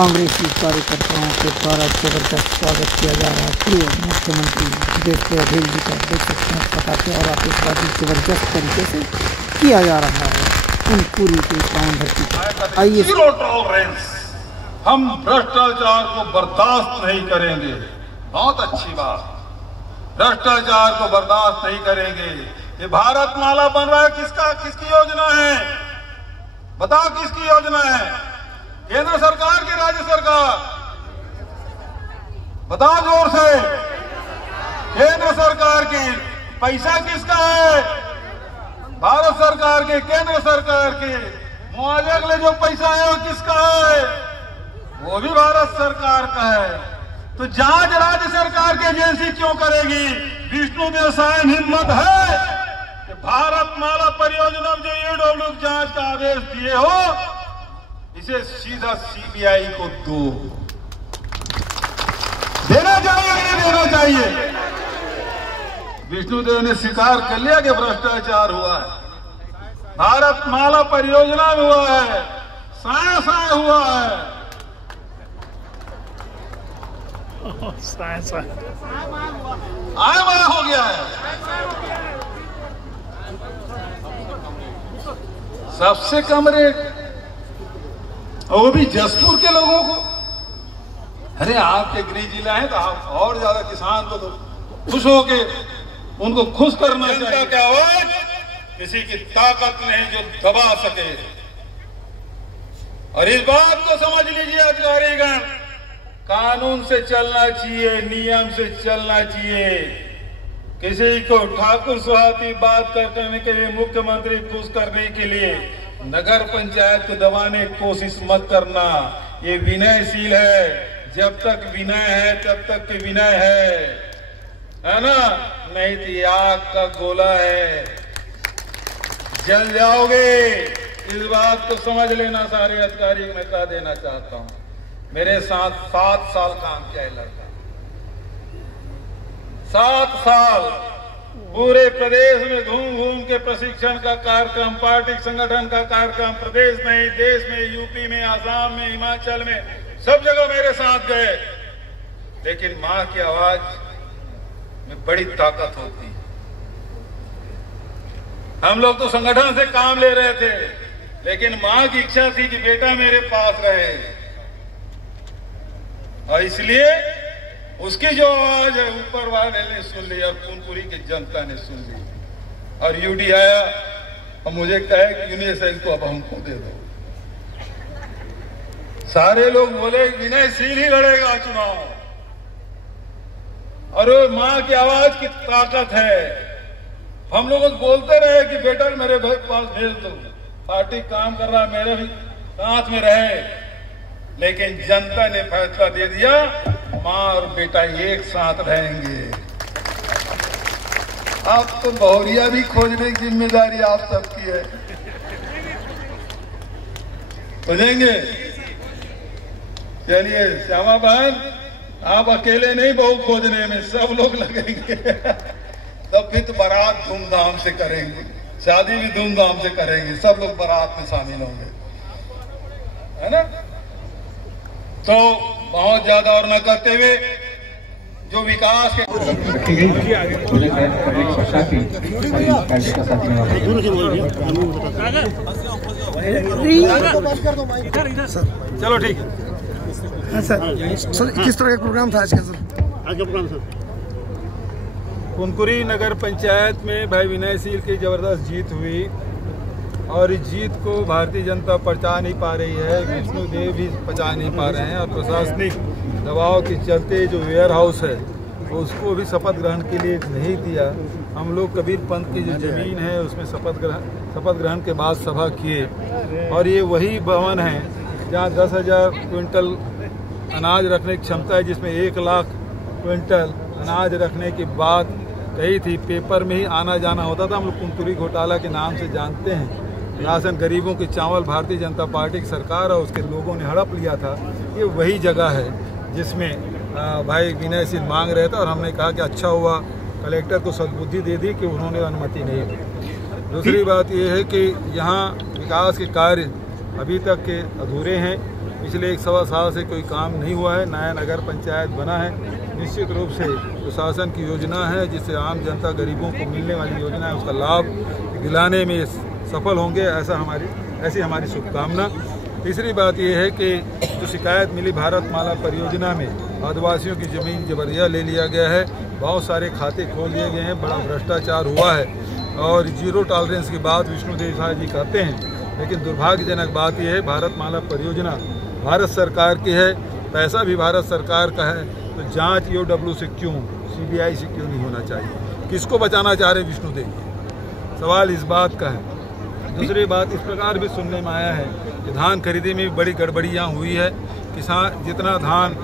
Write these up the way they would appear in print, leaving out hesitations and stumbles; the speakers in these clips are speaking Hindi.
कांग्रेसी कार्यकर्ताओं के द्वारा जबरदस्त स्वागत किया जा रहा है। पूर्व मुख्यमंत्री देश अधील जी का देख सकते हैं पटाखे और आतिशबाजी जबरदस्त तरीके से किया जा रहा है उन पूरी की पावन धरती पर। आइए, जीरो टॉलरेंस, हम भ्रष्टाचार को बर्दाश्त नहीं करेंगे। बहुत अच्छी बात, भ्रष्टाचार को बर्दाश्त नहीं करेंगे। ये भारत माला बन रहा है, किसकी योजना है? बताओ किसकी योजना है? केंद्र सरकार की, राज्य सरकार? बताओ जोर से। केंद्र सरकार की। पैसा किसका है? भारत सरकार के, केंद्र सरकार के। मुआवजे के लिए जो पैसा है वो किसका है? वो भी भारत सरकार का है। तो जांच राज्य सरकार की एजेंसी क्यों करेगी? विष्णुदेव साय हिम्मत है कि भारत माला परियोजना में जो ईओडब्ल्यू जांच का आदेश दिए हो, इसे सीधा सीबीआई को देना चाहिए, नहीं देना चाहिए? विष्णुदेव ने स्वीकार कर लिया कि भ्रष्टाचार हुआ है, भारत माला परियोजना में हुआ है, साया साया हुआ है। आय माया हो गया है। सबसे कम रेट, और वो भी जसपुर के लोगों को। अरे आपके गृह जिला है तो आप और ज्यादा किसान को तो खुश होके उनको खुश करना चाहिए। क्या आवाज किसी की ताकत नहीं जो दबा सके। और इस बात को समझ लीजिए अधिकारीगण, कानून से चलना चाहिए, नियम से चलना चाहिए। किसी को ठाकुर सुहाती बात करने के लिए, मुख्यमंत्री खुश करने के लिए नगर पंचायत को दबाने की कोशिश मत करना। ये विनयशील है, जब तक विनय है तब तक के विनय है ना? नहीं तो ये आग का गोला है, जल जाओगे। इस बात को समझ लेना सारे अधिकारी। मैं कह देना चाहता हूं, मेरे साथ 7 साल काम किया है लड़का, 7 साल पूरे प्रदेश में घूम घूम के प्रशिक्षण का कार्यक्रम, पार्टी संगठन का कार्यक्रम, प्रदेश नहीं देश में, यूपी में, आसाम में, हिमाचल में, सब जगह मेरे साथ गए। लेकिन मां की आवाज में बड़ी ताकत होती है। हम लोग तो संगठन से काम ले रहे थे, लेकिन मां की इच्छा थी कि बेटा मेरे पास रहे, और इसलिए उसकी जो आवाज है ऊपर वाले ने सुन ली और फूलपुरी की जनता ने सुन ली। और यूडी आया और मुझे कहे कि यूनिसेल को अब हमको दे दो। सारे लोग बोले विनयशील ही लड़ेगा चुनाव, और वो मां की आवाज की ताकत है। हम लोग बोलते रहे कि बेटा मेरे पास भेज दो, पार्टी काम कर रहा, मेरे भी साथ में रहे। लेकिन जनता ने फैसला दे दिया, मां और बेटा एक साथ रहेंगे। अब तो बहुरिया भी खोजने की जिम्मेदारी आप सबकी है। खोजेंगे? चलिए श्यामा बहन, आप अकेले नहीं बहू खोजने में, सब लोग लगेंगे। तब फिर तो बारात धूमधाम से करेंगे, शादी भी धूमधाम से करेंगे, सब लोग बारात में शामिल होंगे, है ना? तो बहुत ज्यादा और न करते हुए जो विकास के चलो ठीक है। हाँ सर, किस तरह का प्रोग्राम था आज का? आज का प्रोग्राम सर, फुनकुरी नगर पंचायत में भाई विनयशील की जबरदस्त जीत हुई, और इस जीत को भारतीय जनता पचा नहीं पा रही है, विष्णुदेव भी पचा नहीं पा रहे हैं, और प्रशासनिक दबाव के चलते जो वेयर हाउस है उसको भी शपथ ग्रहण के लिए नहीं दिया। हम लोग कबीर पंथ की जो जमीन है उसमें शपथ ग्रहण के बाद सभा किए, और ये वही भवन है जहाँ 10,000 क्विंटल अनाज रखने की क्षमता है, जिसमें 1 लाख क्विंटल अनाज रखने की बात कही थी। पेपर में ही आना जाना होता था। हम लोग फुनकुरी घोटाला के नाम से जानते हैं। राशन गरीबों के चावल भारतीय जनता पार्टी की सरकार और उसके लोगों ने हड़प लिया था। ये वही जगह है जिसमें भाई विनयशील मांग रहे थे, और हमने कहा कि अच्छा हुआ कलेक्टर को सद्बुद्धि दे दी कि उन्होंने अनुमति नहीं दी। दूसरी बात ये है कि यहाँ विकास के कार्य अभी तक के अधूरे हैं। पिछले 1.25 साल से कोई काम नहीं हुआ है। नया नगर पंचायत बना है, निश्चित रूप से प्रशासन की योजना है जिससे आम जनता गरीबों को मिलने वाली योजना है, उसका लाभ दिलाने में सफल होंगे, ऐसी हमारी शुभकामना। तीसरी बात यह है कि जो शिकायत मिली भारत माला परियोजना में आदिवासियों की ज़मीन जबरिया ले लिया गया है, बहुत सारे खाते खोल दिए गए हैं, बड़ा भ्रष्टाचार हुआ है और जीरो टॉलरेंस की बात विष्णुदेव साय जी कहते हैं। लेकिन दुर्भाग्यजनक बात यह है भारत माला परियोजना भारत सरकार की है, पैसा भी भारत सरकार का है, तो जांच EOW से क्यों, CBI से क्यों नहीं होना चाहिए? किसको बचाना चाह रहे विष्णुदेव? सवाल इस बात का है। दूसरी बात इस प्रकार भी सुनने में आया है कि धान खरीदी में भी बड़ी गड़बड़ियाँ हुई है। किसान जितना धान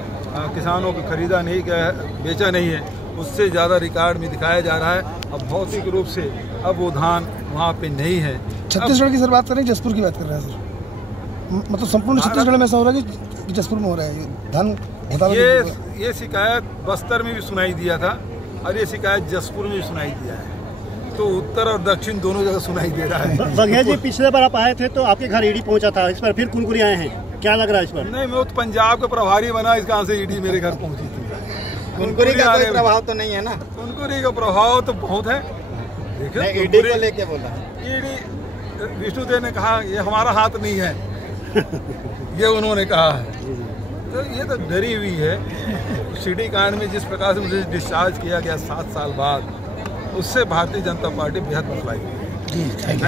किसानों को खरीदा नहीं गया, बेचा नहीं है, उससे ज़्यादा रिकॉर्ड में दिखाया जा रहा है। अब भौतिक रूप से अब वो धान वहाँ पे नहीं है। छत्तीसगढ़ की सर बात कर रहे हैं, जसपुर की बात कर रहे हैं सर, मतलब संपूर्ण छत्तीसगढ़ में ऐसा हो रहा है कि जसपुर में हो रहा है धान घोटाला। ये शिकायत बस्तर में भी सुनाई दिया था और ये शिकायत जसपुर में भी सुनाई दिया है, तो उत्तर और दक्षिण दोनों जगह सुनाई दे रहा है। बघेल जी पिछले बार आप आए थे तो आपके घर ईडी पहुंचा था, इस पर फिर कुनकुरी आए हैं, क्या लग रहा है इस पर? नहीं, मैं तो पंजाब का प्रभारी बना, इस गाँव से ईडी मेरे घर पहुंची थी। कुनकुरी का कोई प्रभाव तो नहीं है ना? कुनकुरी का प्रभाव तो बहुत है। देखिए ईडी को लेके बोला, ईडी विष्णुदेव ने कहा ये हमारा हाथ नहीं है ये उन्होंने कहा है, तो ये तो डरी हुई है। सीडी कांड में जिस प्रकार से मुझे डिस्चार्ज किया गया 7 साल बाद, उससे भारतीय जनता पार्टी बेहद बदलाई।